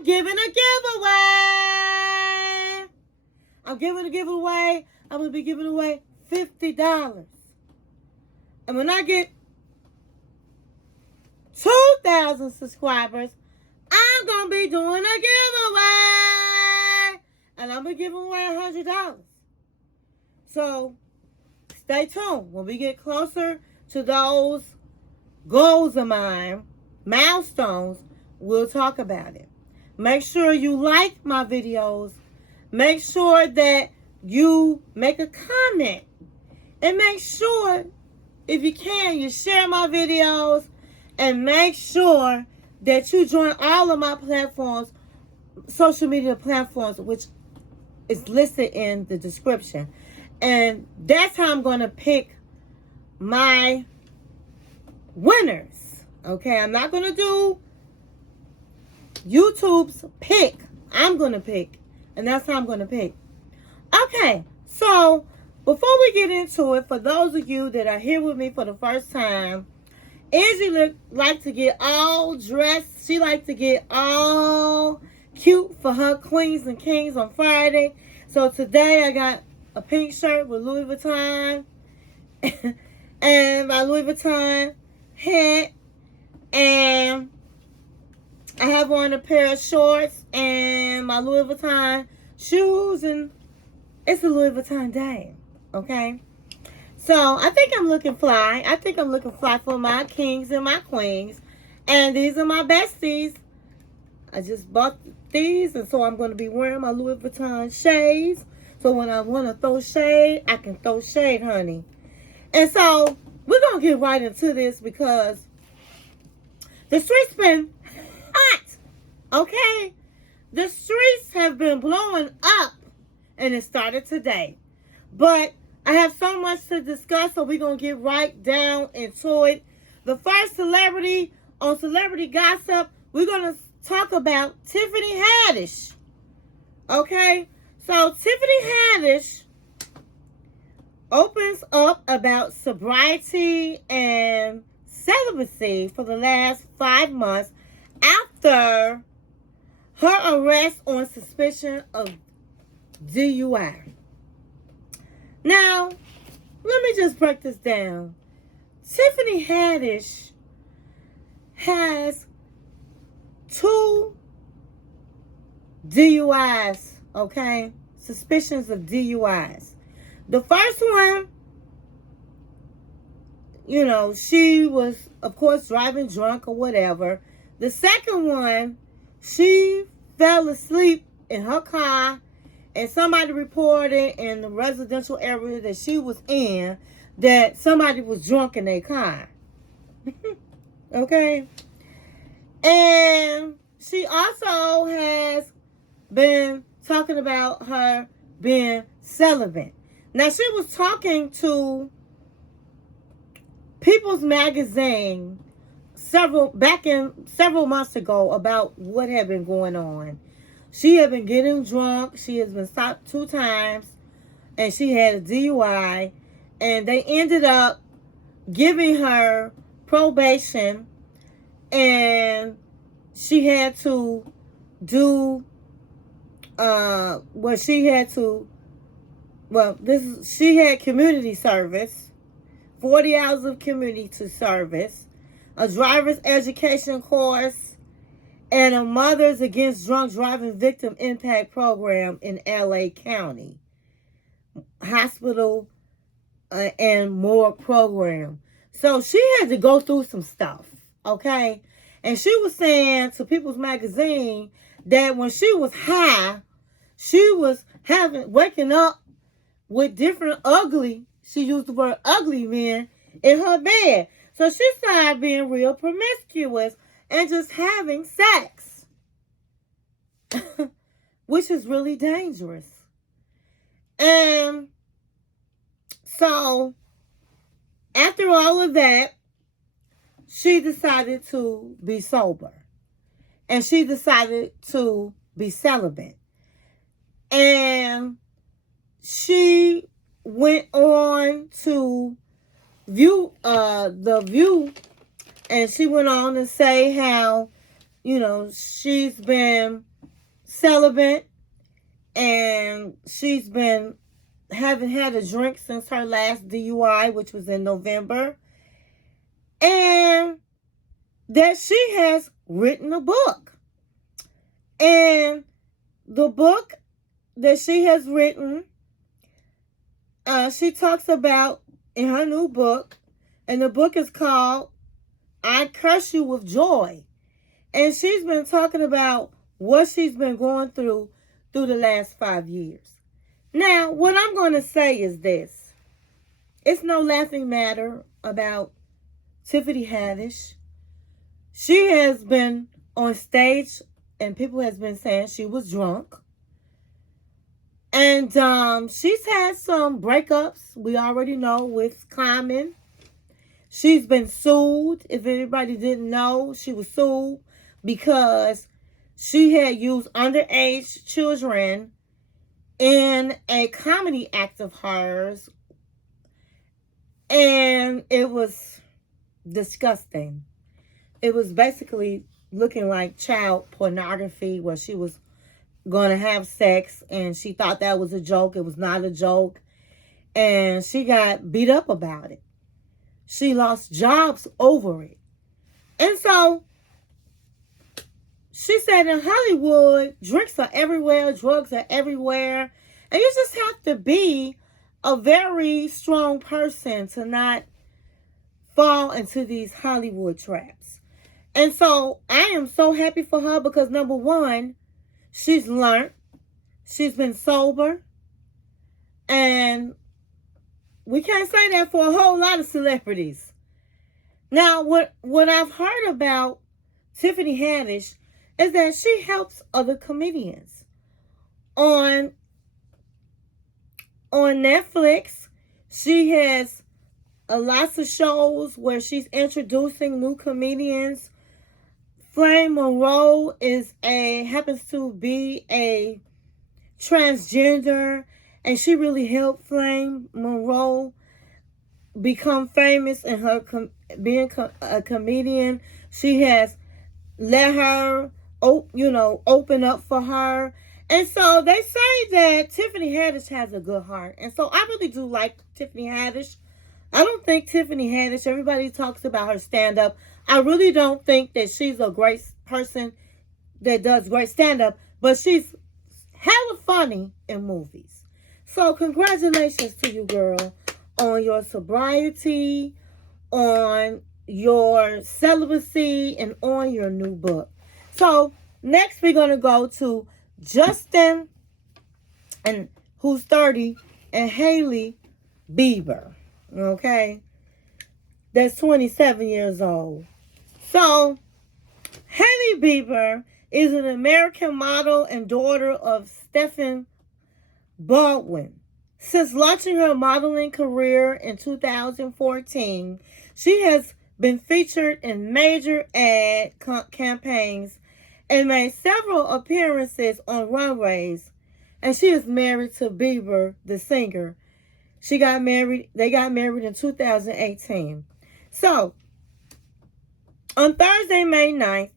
I'm giving a giveaway. I'm giving a giveaway. I'm going to be giving away $50. And when I get 2,000 subscribers, I'm going to be doing a giveaway. And I'm going to be giving away $100. So, stay tuned. When we get closer to those goals of mine, milestones, we'll talk about it. Make sure you like my videos. Make sure that you make a comment. And make sure, if you can, you share my videos. And make sure that you join all of my platforms, social media platforms, which is listed in the description. And that's how I'm going to pick my winners. Okay, I'm not going to do YouTube's pick. I'm going to pick. And that's how I'm going to pick. Okay, so before we get into it, for those of you that are here with me for the first time, Angie likes to get all dressed. She likes to get all cute for her queens and kings on Friday. So today I got a pink shirt with Louis Vuitton and my Louis Vuitton hat. And I have on a pair of shorts and my Louis Vuitton shoes. And it's a Louis Vuitton day. Okay? So, I think I'm looking fly. I think I'm looking fly for my kings and my queens. And these are my besties. I just bought these. And so, I'm going to be wearing my Louis Vuitton shades. So, when I want to throw shade, I can throw shade, honey. And so, we're going to get right into this because the streets been hot. Okay? The streets have been blowing up. And it started today. But I have so much to discuss, so we're going to get right down into it. The first celebrity on Celebrity Gossip, we're going to talk about Tiffany Haddish. Okay? So, Tiffany Haddish opens up about sobriety and celibacy for the last 5 months after her arrest on suspicion of DUI. Now, let me just break this down. Tiffany Haddish has 2 DUIs, okay? Suspicions of DUIs. The first one, you know, she was, of course, driving drunk or whatever. The second one, she fell asleep in her car. And somebody reported in the residential area that she was in that somebody was drunk in their car. Okay? And she also has been talking about her being celibate. Now, she was talking to People's Magazine several months ago about what had been going on. She had been getting drunk. She has been stopped 2 times. And she had a DUI. And they ended up giving her probation. And she had to do, she had community service. 40 hours of community service. A driver's education course. And a Mothers Against Drunk Driving Victim Impact Program in LA County. Hospital and more program. So she had to go through some stuff, okay? And she was saying to People's Magazine that when she was high, she was waking up with different she used the word ugly men in her bed. So she started being real promiscuous and just having sex, which is really dangerous. And so, after all of that, she decided to be sober. And she decided to be celibate. And she went on to The View, and she went on to say how, you know, she's been celibate, and she's been haven't had a drink since her last DUI, which was in November, and that she has written a book. And the book that she has written, she talks about in her new book, and the book is called I Curse You With Joy. And she's been talking about what she's been going through the last 5 years. Now, what I'm going to say is this. It's no laughing matter about Tiffany Haddish. She has been on stage and people has been saying she was drunk. And she's had some breakups, we already know, with Common. She's been sued. If anybody didn't know, she was sued because she had used underage children in a comedy act of hers. And it was disgusting. It was basically looking like child pornography, where she was going to have sex and she thought that was a joke. It was not a joke. And she got beat up about it. She lost jobs over it. And so she said in Hollywood, drinks are everywhere, drugs are everywhere. And you just have to be a very strong person to not fall into these Hollywood traps. And so I am so happy for her because, number one, she's learned. She's been sober. And we can't say that for a whole lot of celebrities. Now, what I've heard about Tiffany Haddish is that she helps other comedians. On Netflix, she has lots of shows where she's introducing new comedians. Flame Monroe happens to be a transgender, and she really helped Flame Monroe become famous in her being a comedian. She has let her, open up for her. And so they say that Tiffany Haddish has a good heart. And so I really do like Tiffany Haddish. I don't think Tiffany Haddish, everybody talks about her stand-up. I really don't think that she's a great person that does great stand-up, but she's hella funny in movies. So congratulations to you, girl, on your sobriety, on your celibacy, and on your new book. So next we're going to go to Justin, and who's 30, and Hailey Bieber. Okay? That's 27 years old. So, Hailey Bieber is an American model and daughter of Stephen Baldwin. Since launching her modeling career in 2014, she has been featured in major ad campaigns and made several appearances on runways. And she is married to Bieber, the singer. They got married in 2018. So, on Thursday, May 9th,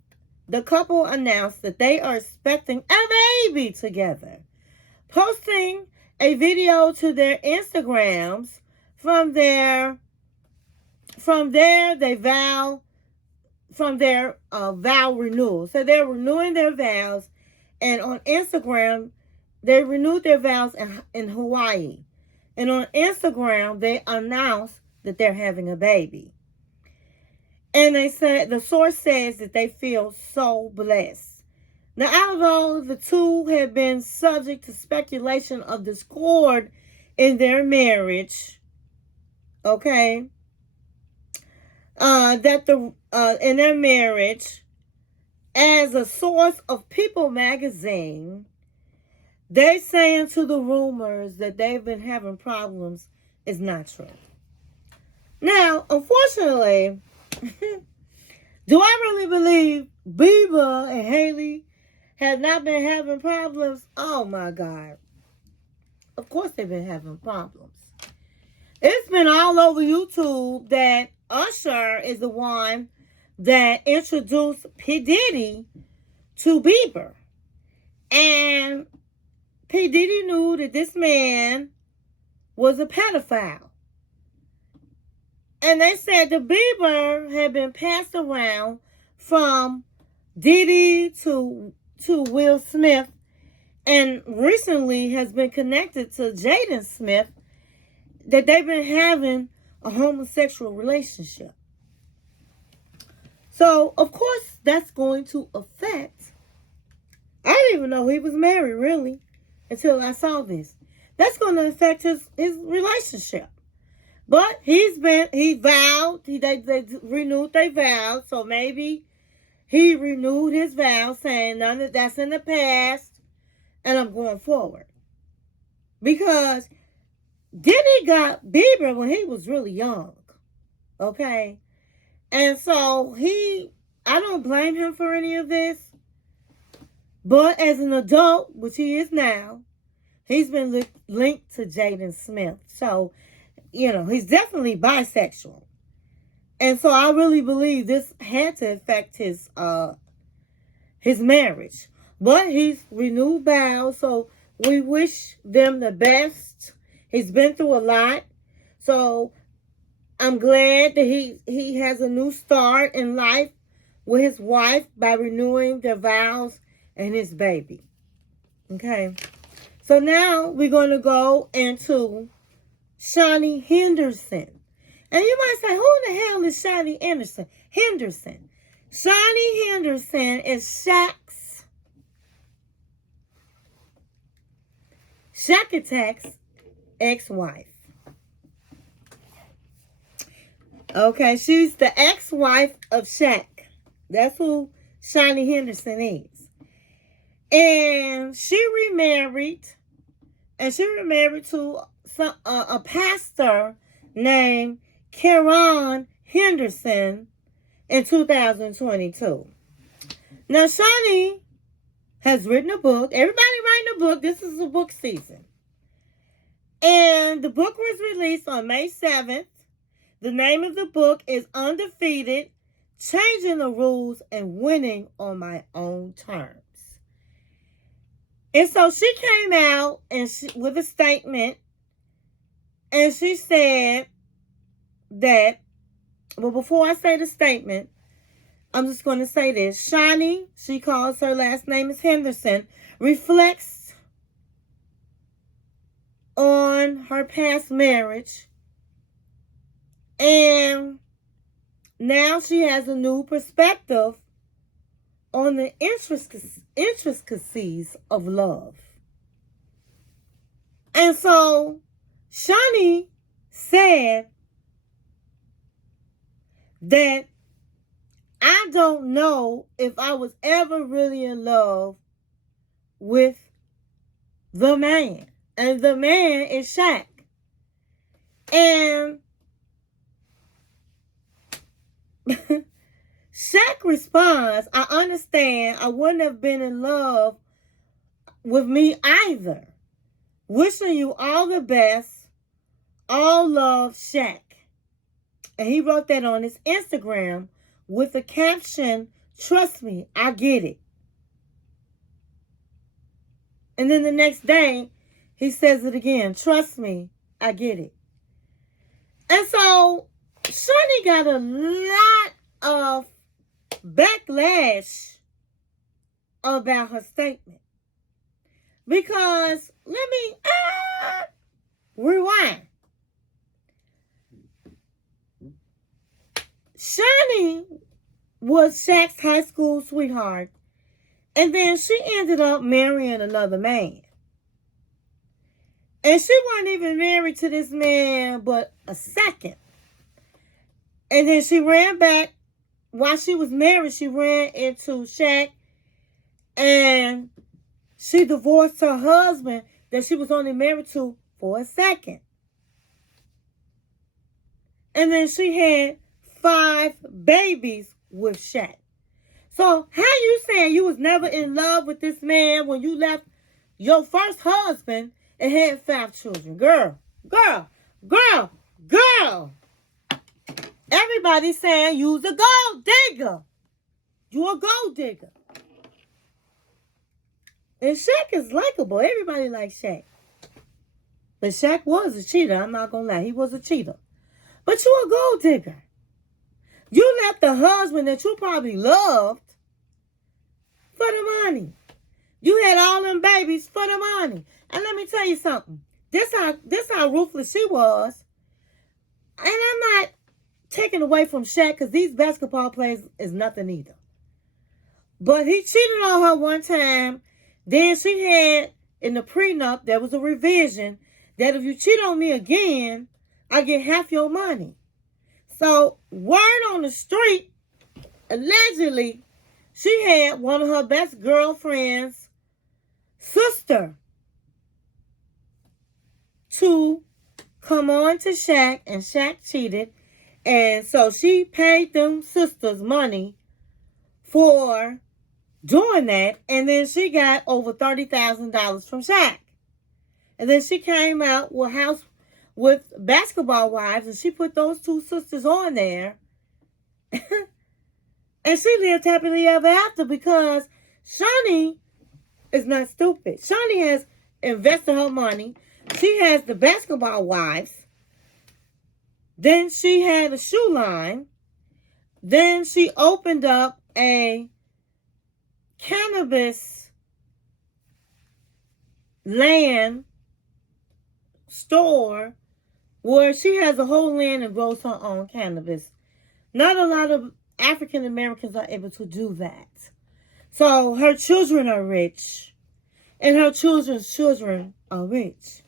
the couple announced that they are expecting a baby together, posting a video to their Instagrams. From their vow renewal. So they're renewing their vows, and on Instagram, they renewed their vows in Hawaii. And on Instagram, they announced that they're having a baby. And they said, the source says that they feel so blessed. Now, although the two have been subject to speculation of discord in their marriage, okay, in their marriage, as a source of People magazine, they saying to the rumors that they've been having problems is not true. Now, unfortunately, do I really believe Bieber and Hailey have not been having problems? Oh my God. Of course they've been having problems. It's been all over YouTube that Usher is the one that introduced P. Diddy to Bieber. And P. Diddy knew that this man was a pedophile. And they said the Bieber had been passed around from Diddy to Will Smith, and recently has been connected to Jaden Smith, that they've been having a homosexual relationship. So, of course, that's going to affect. I didn't even know he was married, really, until I saw this. That's going to affect his relationship. But he vowed, they renewed their vows, so maybe he renewed his vow, saying none of that's in the past, and I'm going forward. Because Diddy got Bieber when he was really young, okay? And so I don't blame him for any of this. But as an adult, which he is now, he's been linked to Jaden Smith. So, he's definitely bisexual. And so I really believe this had to affect his marriage. But he's renewed vows, so we wish them the best. He's been through a lot. So I'm glad that he has a new start in life with his wife by renewing their vows and his baby. Okay. So now we're going to go into Shaniece Henderson. And you might say, who the hell is Shaniece Henderson? Shaniece Henderson is Shaq Attack's ex-wife. Okay, she's the ex-wife of Shaq. That's who Shaniece Henderson is. And she remarried. And she remarried to a pastor named Cohen Henderson in 2022. Now, Shani has written a book. Everybody writing a book. This is a book season. And the book was released on May 7th. The name of the book is Undefeated, Changing the Rules and Winning on My Own Terms. And so she came out with a statement, and she said that, well, before I say the statement, I'm just going to say this. Shani, she calls her last name is Henderson, reflects on her past marriage, and now she has a new perspective on the intricacies of love. And so Shani said that I don't know if I was ever really in love with the man. And the man is Shaq. And Shaq responds, I understand I wouldn't have been in love with me either. Wishing you all the best. All love, Shaq. And he wrote that on his Instagram with the caption, trust me, I get it. And then the next day, he says it again, trust me, I get it. And so, Shani got a lot of backlash about her statement. Because, let me rewind. Shani was Shaq's high school sweetheart, and then she ended up marrying another man. And she wasn't even married to this man but a second. And then she ran back. While she was married, she ran into Shaq, and she divorced her husband that she was only married to for a second. And then she had 5 babies with Shaq. So how you saying you was never in love with this man when you left your first husband and had 5 children? Girl. Everybody's saying you's a gold digger. You a gold digger. And Shaq is likable. Everybody likes Shaq. But Shaq was a cheater. I'm not going to lie. He was a cheater. But you a gold digger. You left the husband that you probably loved for the money. You had all them babies for the money. And let me tell you something. This how ruthless she was. And I'm not taking away from Shaq because these basketball players is nothing either. But he cheated on her one time. Then she had, in the prenup, there was a revision that if you cheat on me again, I get half your money. So, word on the street, allegedly, she had one of her best girlfriend's sister to come on to Shaq, and Shaq cheated. And so she paid them sisters money for doing that. And then she got over $30,000 from Shaq. And then she came out with Basketball Wives, and she put those two sisters on there. And she lived happily ever after because Shani is not stupid. Shani has invested her money. She has the Basketball Wives. Then she had a shoe line. Then she opened up a cannabis land store where she has a whole land and grows her own cannabis. Not a lot of African Americans are able to do that. So her children are rich. And her children's children are rich.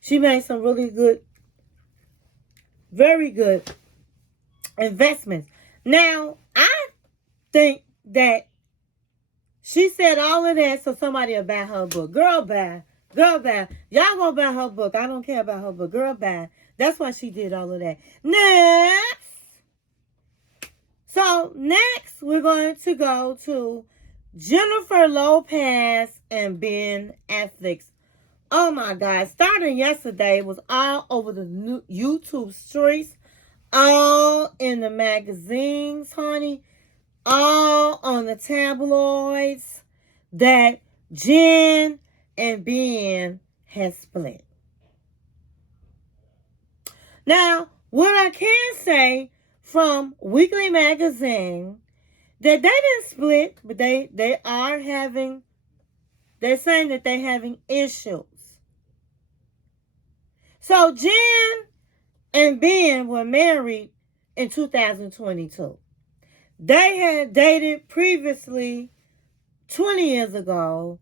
She made some really good, very good investments. Now, I think that she said all of that so somebody will buy her book. Girl, buy. Girl, buy. Y'all gonna buy her book. I don't care about her book. Girl, buy. That's why she did all of that. Next. So, next, we're going to go to Jennifer Lopez and Ben Affleck's. Oh, my God. Starting yesterday, it was all over the YouTube streets. All in the magazines, honey. All on the tabloids that Jen and Ben has split. Now, what I can say from Weekly Magazine, that they didn't split, but they're saying that they're having issues. So Jen and Ben were married in 2022. They had dated previously 20 years ago,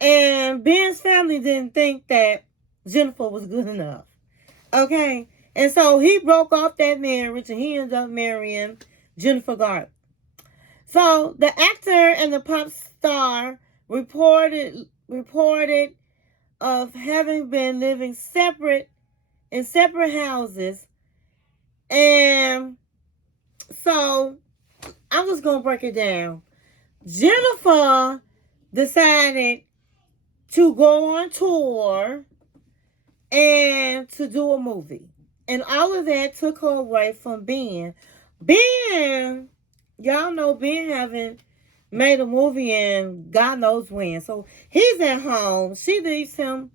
and Ben's family didn't think that Jennifer was good enough. Okay? And so he broke off that marriage and he ended up marrying Jennifer Garner. So the actor and the pop star reported of having been living in separate houses. And so I'm just going to break it down. Jennifer decided to go on tour and to do a movie. And all of that took her away from Ben. Ben, y'all know Ben haven't made a movie in God knows when. So he's at home. She leaves him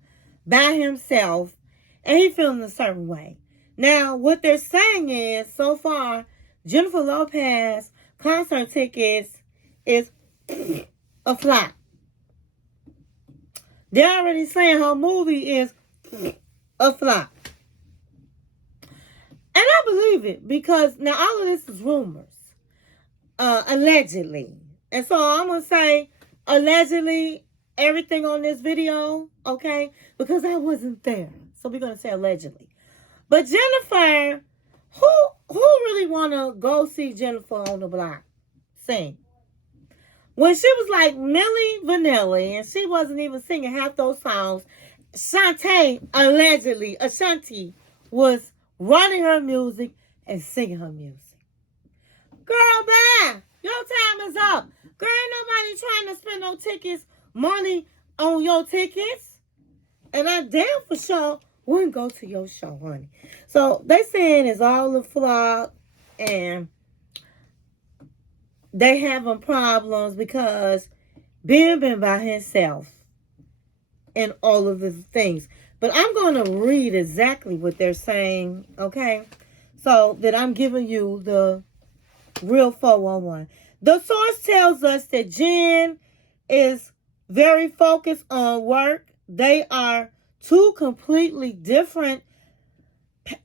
by himself. And he's feeling a certain way. Now, what they're saying is, so far, Jennifer Lopez concert tickets is a flop. They're already saying her movie is a flop. And I believe it because now all of this is rumors. Allegedly. And so I'm going to say allegedly everything on this video, okay? Because I wasn't there. So we're going to say allegedly. But Jennifer, who really want to go see Jennifer on the block sing? When she was like Milli Vanilli and she wasn't even singing half those songs, Ashanti was running her music and singing her music. Girl, bye. Your time is up. Girl, ain't nobody trying to spend no money on your tickets. And I damn for sure wouldn't go to your show, honey. So they saying it's all a flop and they having problems because Ben been by himself and all of the things. But I'm going to read exactly what they're saying, okay? So that I'm giving you the real 411. The source tells us that Jen is very focused on work. They are two completely different,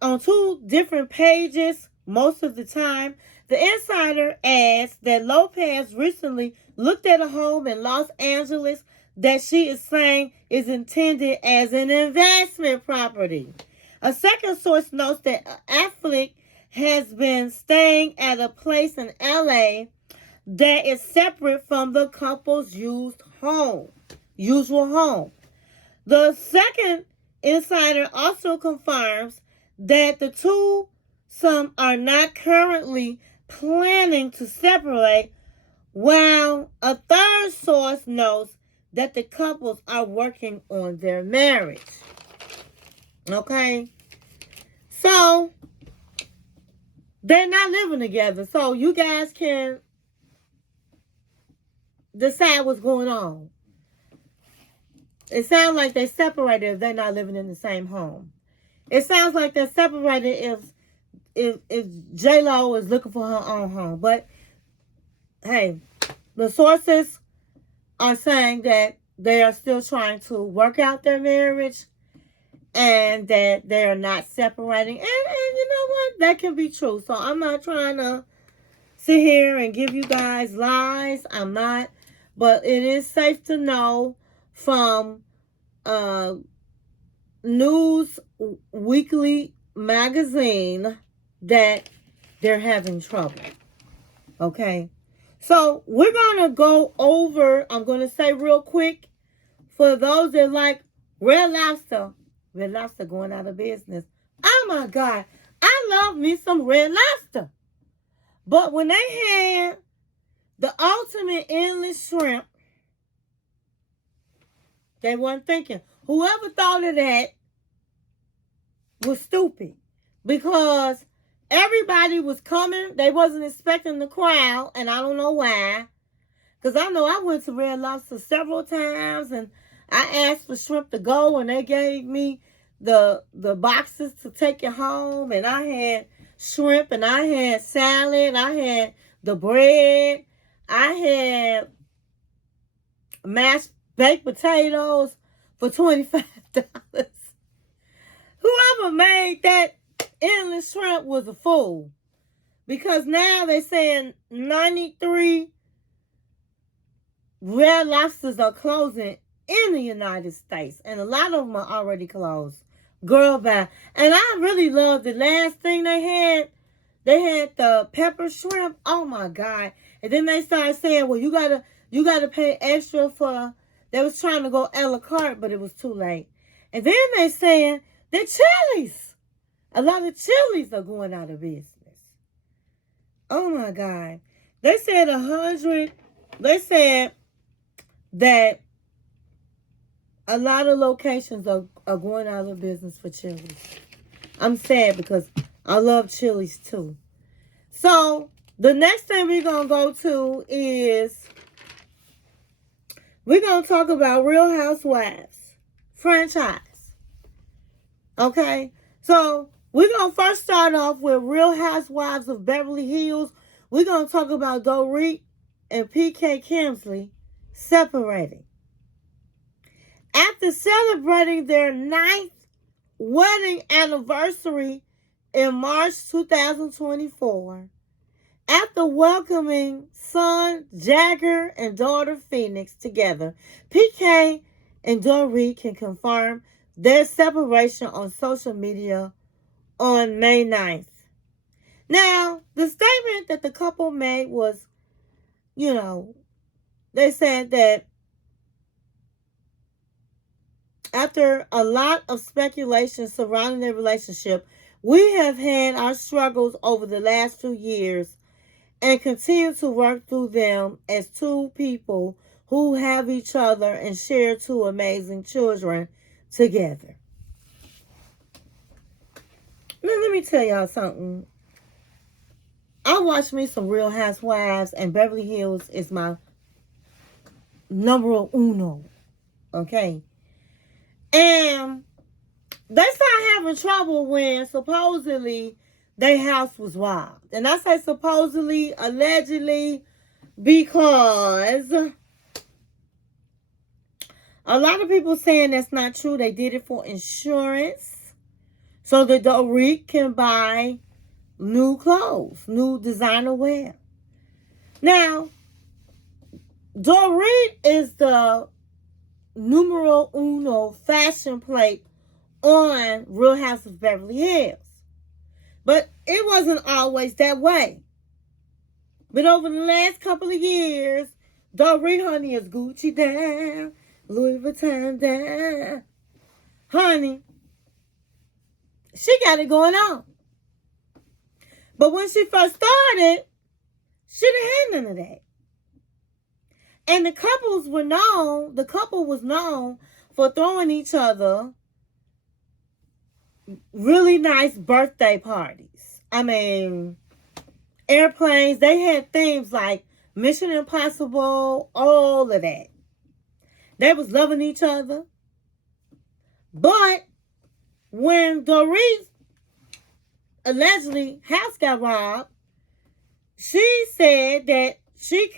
on two different pages most of the time. The insider adds that Lopez recently looked at a home in Los Angeles that she is saying is intended as an investment property. A second source notes that Affleck has been staying at a place in LA that is separate from the couple's usual home. The second insider also confirms that the two some are not currently planning to separate, while a third source notes that the couples are working on their marriage. Okay? So, they're not living together. So, you guys can decide what's going on. It sounds like they're separated if they're not living in the same home. It sounds like they're separated if J-Lo is looking for her own home. But, hey, the sources are saying that they are still trying to work out their marriage and that they are not separating. And you know what? That can be true. So I'm not trying to sit here and give you guys lies. I'm not. But it is safe to know from News Weekly magazine that they're having trouble. Okay? So we're going to go over, I'm going to say real quick, for those that like Red Lobster going out of business. Oh my God. I love me some Red Lobster. But when they had the ultimate endless shrimp, they weren't thinking. Whoever thought of that was stupid. Because everybody was coming. They wasn't expecting the crowd. And I don't know why. Because I know I went to Red Lobster several times. And I asked for shrimp to go. And they gave me the boxes to take it home. And I had shrimp. And I had salad. I had the bread. I had mashed baked potatoes for $25. Whoever made that endless shrimp was a fool. Because now they're saying 93 Red Lobsters are closing in the United States. And a lot of them are already closed. Girl, bye. And I really love the last thing they had. They had the pepper shrimp. Oh my God. And then they started saying, well, you gotta pay extra for, they was trying to go a la carte, but it was too late. And then they saying the chilies. A lot of chilies are going out of business. Oh my God. They said they said that a lot of locations are going out of business for chilies. I'm sad because I love chilies too. So, the next thing we're going to go to is we're going to talk about Real Housewives franchise. Okay? So, we're going to first start off with Real Housewives of Beverly Hills. We're going to talk about Dorit and PK Kemsley separating. After celebrating their 9th wedding anniversary in March 2024, after welcoming son Jagger and daughter Phoenix together, PK and Dorit can confirm their separation on social media on May 9th. Now, the statement that the couple made was, they said that after a lot of speculation surrounding their relationship, we have had our struggles over the last few years and continue to work through them as two people who have each other and share two amazing children together. Now, let me tell y'all something. I watch me some Real Housewives, and Beverly Hills is my numero uno. Okay? And they started having trouble when supposedly their house was robbed. And I say supposedly, allegedly, because a lot of people saying that's not true. They did it for insurance so that Dorit can buy new clothes, new designer wear. Now, Dorit is the numero uno fashion plate on Real House of Beverly Hills. But it wasn't always that way. But over the last couple of years, Dorit, honey, is Gucci down, Louis Vuitton down. Honey, she got it going on. But when she first started, she didn't have none of that. And the couple was known for throwing each other really nice birthday parties. I mean, airplanes, they had things like Mission Impossible, all of that. They was loving each other. But when Dorit's allegedly house got robbed, she said that she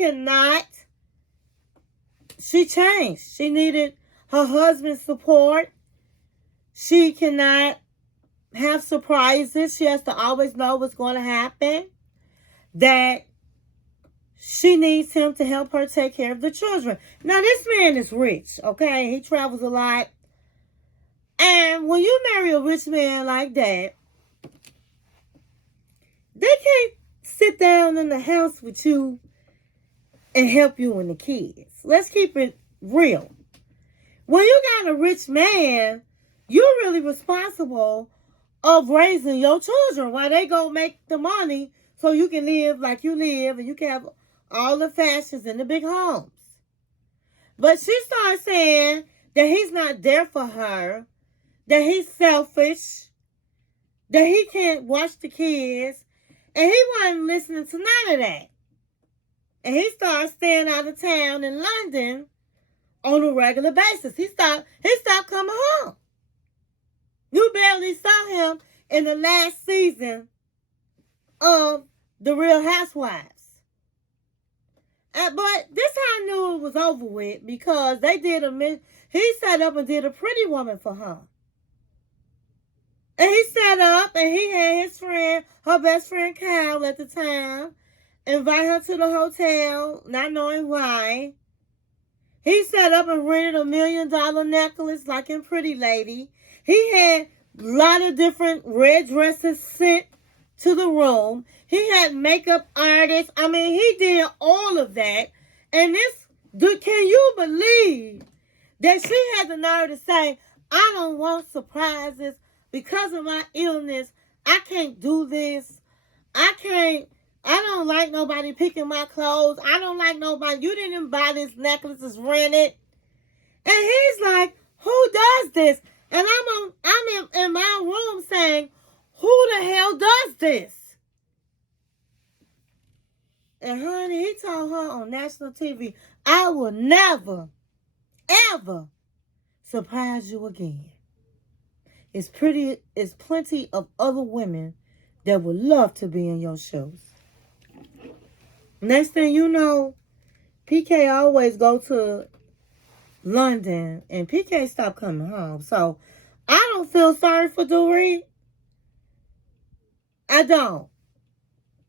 changed. She needed her husband's support. She cannot have surprises. She has to always know what's going to happen. That she needs him to help her take care of the children. Now, this man is rich, okay? He travels a lot. And when you marry a rich man like that, they can't sit down in the house with you and help you and the kids. Let's keep it real. When you got a rich man, you're really responsible of raising your children while they go make the money so you can live like you live and you can have all the fashions in the big homes. But she started saying that he's not there for her, that he's selfish, that he can't watch the kids, and he wasn't listening to none of that. And he started staying out of town in London on a regular basis. He stopped coming home. You barely saw him in the last season of The Real Housewives. But this how I knew it was over with, because he set up and did a Pretty Woman for her. And he set up and he had his friend, her best friend Kyle at the time, invite her to the hotel, not knowing why. He set up and rented $1 million necklace like in Pretty Lady. He had a lot of different red dresses sent to the room. He had makeup artists. I mean, he did all of that. And can you believe that she had the nerve to say, I don't want surprises because of my illness. I can't do this. I don't like nobody picking my clothes. I don't like nobody. You didn't buy this necklace, it's rented. And he's like, who does this? And I'm in my room saying, who the hell does this? And honey, he told her on national TV, I will never, ever surprise you again. It's plenty of other women that would love to be in your shoes. Next thing you know, PK always go to London and PK stopped coming home. So I don't feel sorry for Dorit. I don't.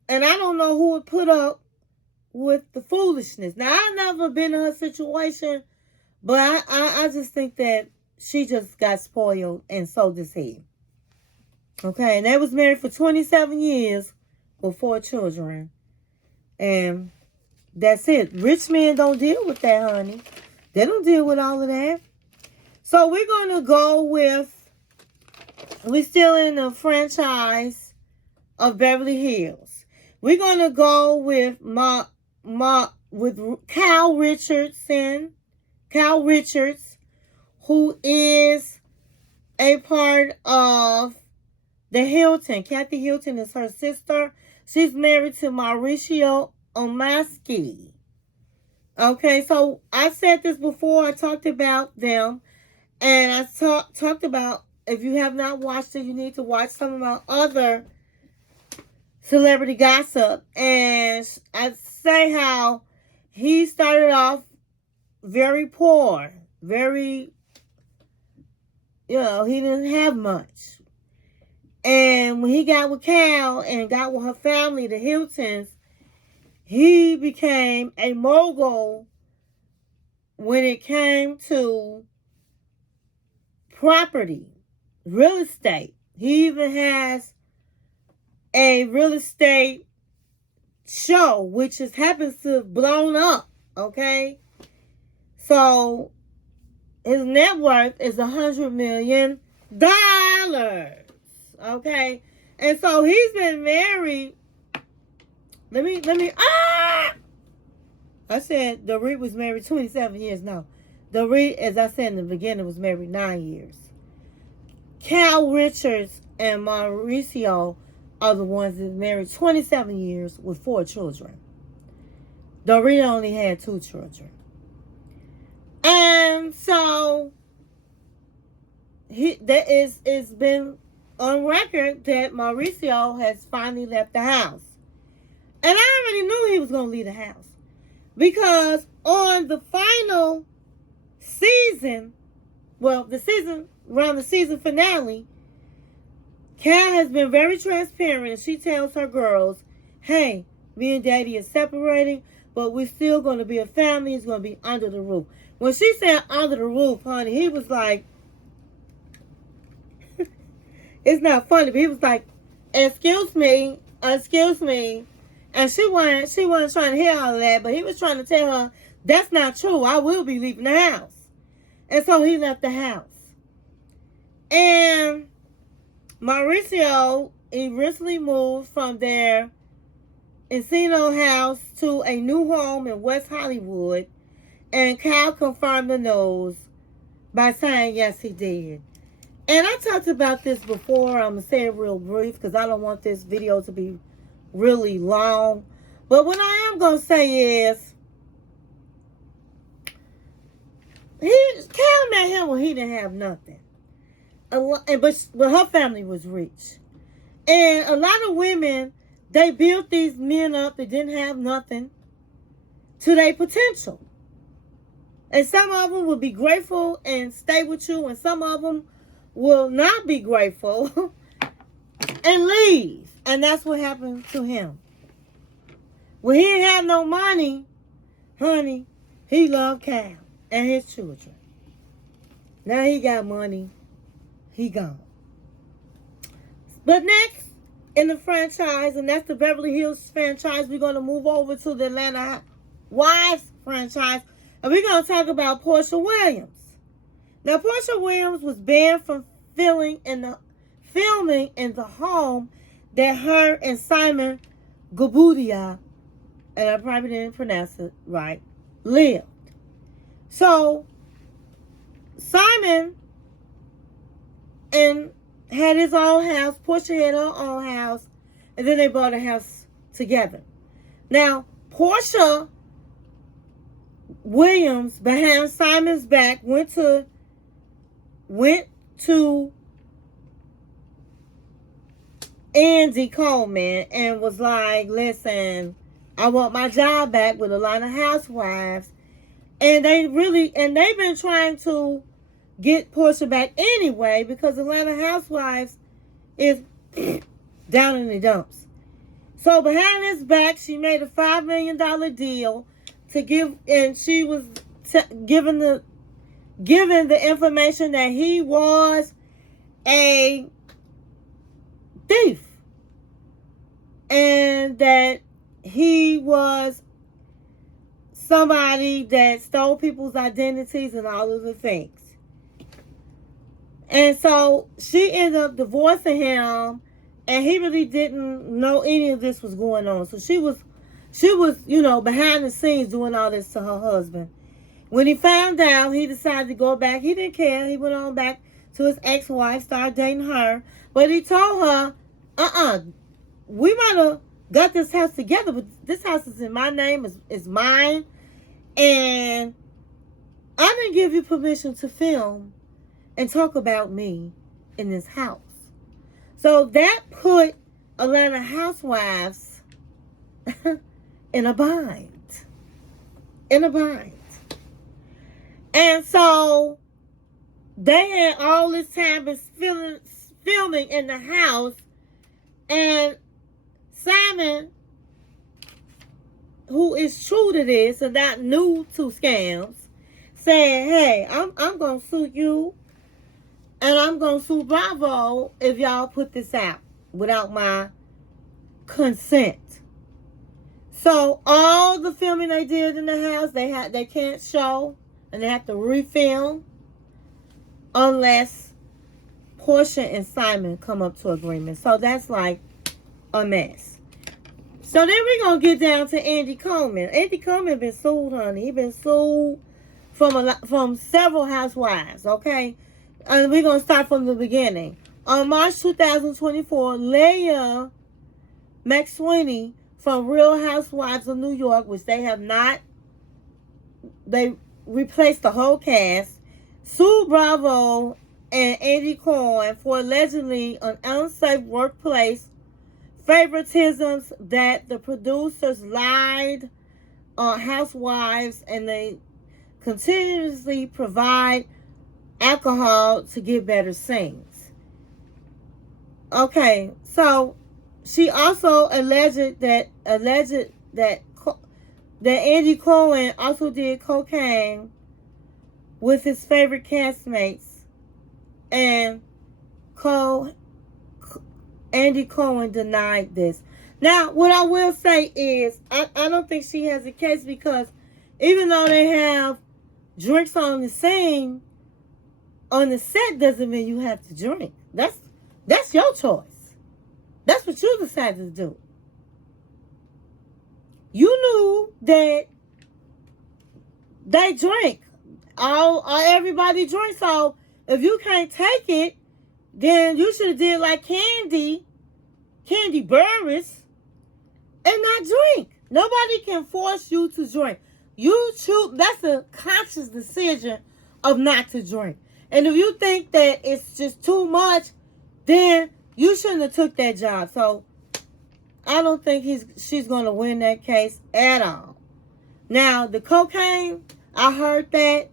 And I don't know who would put up with the foolishness. Now, I've never been in her situation, but I just think that she just got spoiled, and so does he. Okay, and they was married for 27 years with 4 children. And that's it. Rich men don't deal with that, honey. They don't deal with all of that. So we're going to go with, we're still in the franchise of Beverly Hills. We're going to go with with Kyle Richards, who is a part of the Hilton. Kathy Hilton is her sister. She's married to Mauricio Omaski. Okay, so I said this before. I talked about them. And I talked about, if you have not watched it, you need to watch some of my other celebrity gossip. And I say how he started off very poor, very, he didn't have much. And when he got with Cal and got with her family, the Hiltons, he became a mogul when it came to property, real estate. He even has a real estate show, which happens to have blown up, okay? So his net worth is $100 million, okay? And so he's been married. I said Dorit was married 27 years. No. Dorit, as I said in the beginning, was married 9 years. Cal Richards and Mauricio are the ones that married 27 years with 4 children. Dorit only had 2 children. And so it's been on record that Mauricio has finally left the house. And I already knew he was going to leave the house. Because on the final season, around the season finale, Cal has been very transparent. And she tells her girls, hey, me and Daddy are separating, but we're still going to be a family. It's going to be under the roof. When she said under the roof, honey, he was like, it's not funny, but he was like, excuse me. And she wasn't trying to hear all of that, but he was trying to tell her, that's not true. I will be leaving the house. And so he left the house. And Mauricio, he recently moved from their Encino house to a new home in West Hollywood. And Cal confirmed the news by saying, yes, he did. And I talked about this before. I'm going to say it real brief because I don't want this video to be really long. But what I am going to say is, Cal met him when he didn't have nothing. But her family was rich. And a lot of women, they built these men up that didn't have nothing to their potential. And some of them will be grateful and stay with you, and some of them will not be grateful and leave. And that's what happened to him. When he didn't have no money, honey, he loved Cal and his children. Now he got money, he gone. But next in the franchise, and that's the Beverly Hills franchise, we're going to move over to the Atlanta Wives franchise. And we're going to talk about Portia Williams. Now, Portia Williams was banned from filming in the home that her and Simon Guobadia, and I probably didn't pronounce it right, lived. So, Simon had his own house. Portia had her own house. And then they bought a house together. Now, Portia Williams, behind Simon's back, went to Angie Cohen and was like, listen, I want my job back with Atlanta Housewives. And they've been trying to get Portia back anyway, because Atlanta Housewives is down in the dumps. So behind his back, she made a $5 million deal to give, and she was given the information that he was a thief and that he was somebody that stole people's identities and all of the things. And so she ended up divorcing him, and he really didn't know any of this was going on. So she was, behind the scenes doing all this to her husband. When he found out, he decided to go back. He didn't care. He went on back to his ex-wife, started dating her. But he told her, we might have got this house together, but this house is in my name, it's mine. And I didn't give you permission to film and talk about me in this house. So that put a lot of housewives in a bind. In a bind. And so they had all this time been filming in the house, and Simon, who is true to this and not new to scams, said, hey, I'm going to sue you, and I'm going to sue Bravo if y'all put this out without my consent. So all the filming they did in the house, they can't show, and they have to refilm unless Portia and Simon come up to agreement. So that's like a mess. So then we're going to get down to Andy Cohen. Andy Cohen been sued, honey. He been sued from several housewives, okay? And we're going to start from the beginning. On March 2024, Leah McSweeney from Real Housewives of New York, which they have not, they replaced the whole cast, sued Bravo and Andy Cohen for allegedly an unsafe workplace favoritisms that the producers lied on housewives, and they continuously provide alcohol to get better scenes. Okay, so she also alleged that Andy Cohen also did cocaine with his favorite castmates, and Andy Cohen denied this. Now, what I will say is, I don't think she has a case, because even though they have drinks on the scene, on the set doesn't mean you have to drink. That's your choice. That's what you decided to do. You knew that they drink. Everybody drinks. So if you can't take it, then you should have did like Candy Burris, and not drink. Nobody can force you to drink. You choose. That's a conscious decision of not to drink. And if you think that it's just too much, then you shouldn't have took that job. So I don't think she's going to win that case at all. Now, the cocaine, I heard that,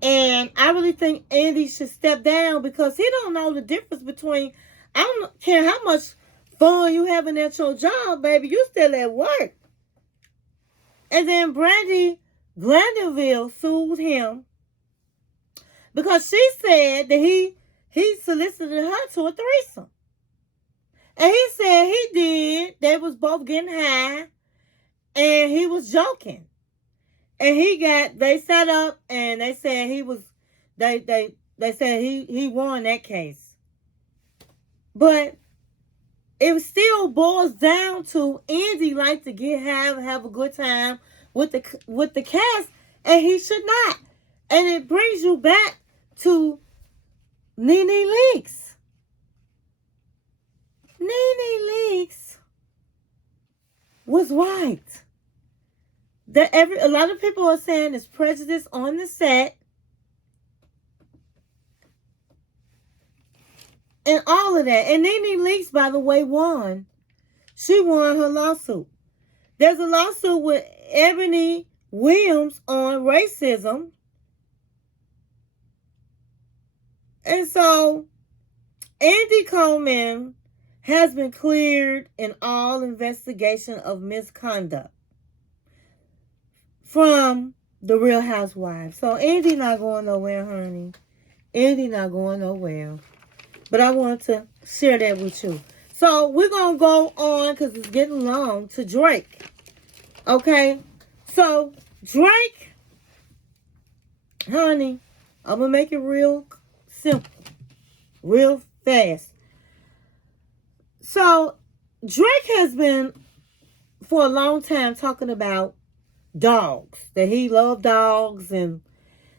and I really think Andy should step down, because he don't know the difference between, I don't care how much fun you having at your job, baby, you still at work. And then Brandy Glanville sued him because she said that he solicited her to a threesome. And he said he did. They was both getting high, and he was joking. And they set up, and they said they said he won that case. But it still boils down to Andy like to get high, have a good time with the cast, and he should not. And it brings you back to Nene Leakes. Nene Leakes was right. A lot of people are saying there's prejudice on the set, and all of that. And Nene Leakes, by the way, won. She won her lawsuit. There's a lawsuit with Ebony Williams on racism. And so Andy Cohen has been cleared in all investigation of misconduct from the Real Housewives. So Andy not going nowhere, honey. Andy not going nowhere. But I want to share that with you. So we're going to go on, because it's getting long, to Drake. Okay? So Drake, honey, I'm going to make it real simple. Real fast. So Drake has been, for a long time, talking about dogs. That he loved dogs, and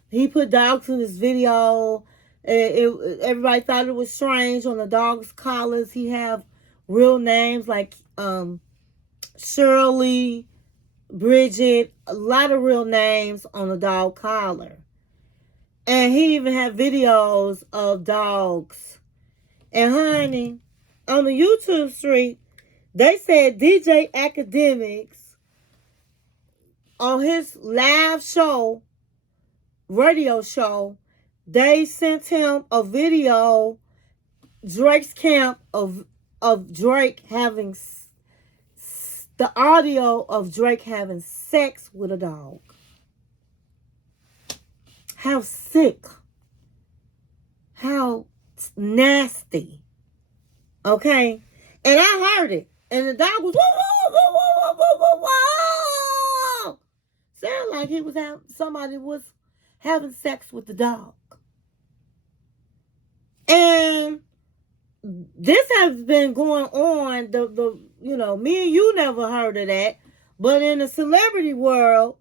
he put dogs in his video. Everybody thought it was strange. On the dog's collars, he have real names like Shirley, Bridget, a lot of real names on the dog collar. And he even had videos of dogs. And honey, on the YouTube street, they said DJ Academics on his live show, radio show, they sent him a video, Drake's camp of Drake having the audio of Drake having sex with a dog. How sick. How nasty. Okay? And I heard it. And the dog was, whoa, whoa, whoa, whoa, whoa, whoa, whoa. Sounded like he was somebody was having sex with the dog. And this has been going on, me and you never heard of that, but in the celebrity world,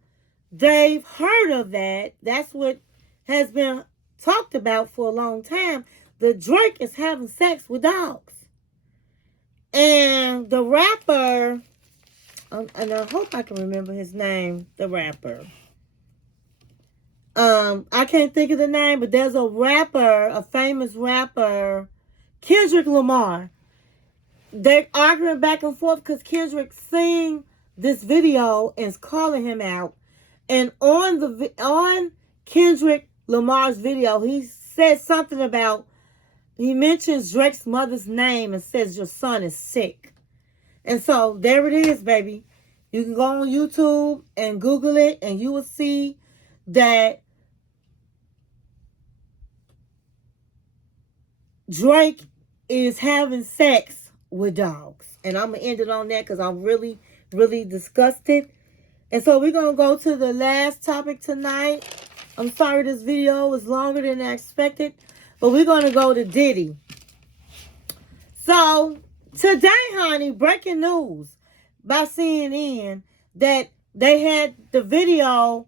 they've heard of that. That's what has been talked about for a long time. The Drake is having sex with dogs. And the rapper, and I hope I can remember his name, the rapper. I can't think of the name, but there's a rapper, a famous rapper, Kendrick Lamar. They're arguing back and forth because Kendrick seen this video and is calling him out. And on Kendrick Lamar's video, he said something about, he mentions Drake's mother's name and says your son is sick. And so there it is, baby. You can go on YouTube and Google it and you will see that Drake is having sex with dogs. And I'm going to end it on that because I'm really, really disgusted. And so we're going to go to the last topic tonight. I'm sorry this video was longer than I expected. But we're going to go to Diddy. So today, honey, breaking news by CNN that they had the video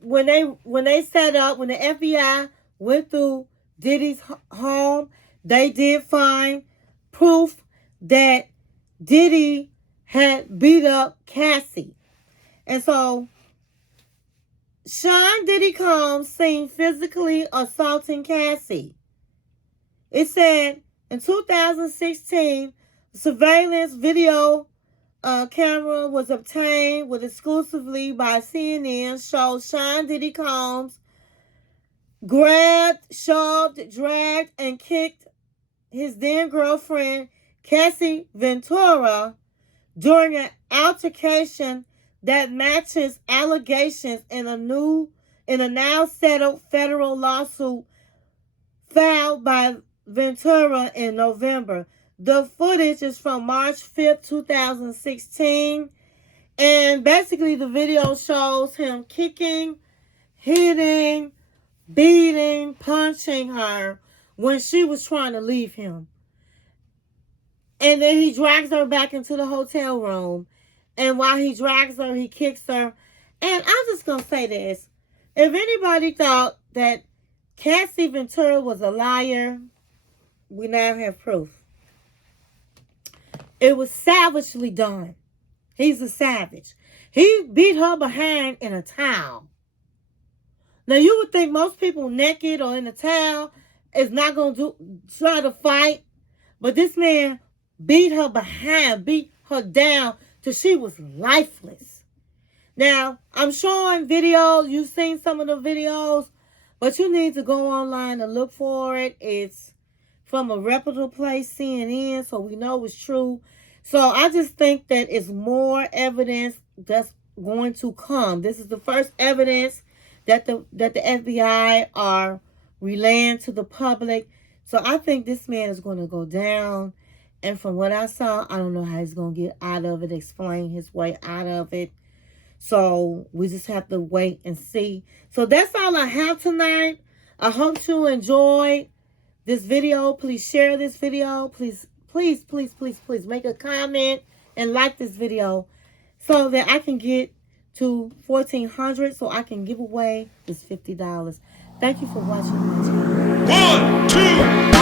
when they set up, when the FBI went through Diddy's home, they did find proof that Diddy had beat up Cassie. And so Sean Diddy Combs seen physically assaulting Cassie. It said in 2016, surveillance video camera was obtained with exclusively by CNN showed Sean Diddy Combs grabbed, shoved, dragged, and kicked his then girlfriend Cassie Ventura during an altercation that matches allegations in a now settled federal lawsuit filed by Ventura in November. The footage is from March 5th, 2016. And basically the video shows him kicking, hitting, beating, punching her when she was trying to leave him. And then he drags her back into the hotel room. And while he drags her, he kicks her. And I'm just going to say this. If anybody thought that Cassie Ventura was a liar, we now have proof. It was savagely done. He's a savage. He beat her behind in a towel. Now, you would think most people naked or in a towel is not going to try to fight. But this man beat her behind, beat her down till she was lifeless. Now, I'm showing videos. You've seen some of the videos. But you need to go online and look for it. It's from a reputable place, CNN, so we know it's true. So I just think that it's more evidence that's going to come. This is the first evidence that the FBI are relaying to the public. So I think this man is going to go down. And from what I saw, I don't know how he's going to get out of it, explain his way out of it. So we just have to wait and see. So that's all I have tonight. I hope you enjoyed this video. Please share this video. Please, please, please, please, please make a comment and like this video so that I can get to 1,400 so I can give away this $50. Thank you for watching my channel. 1, 2.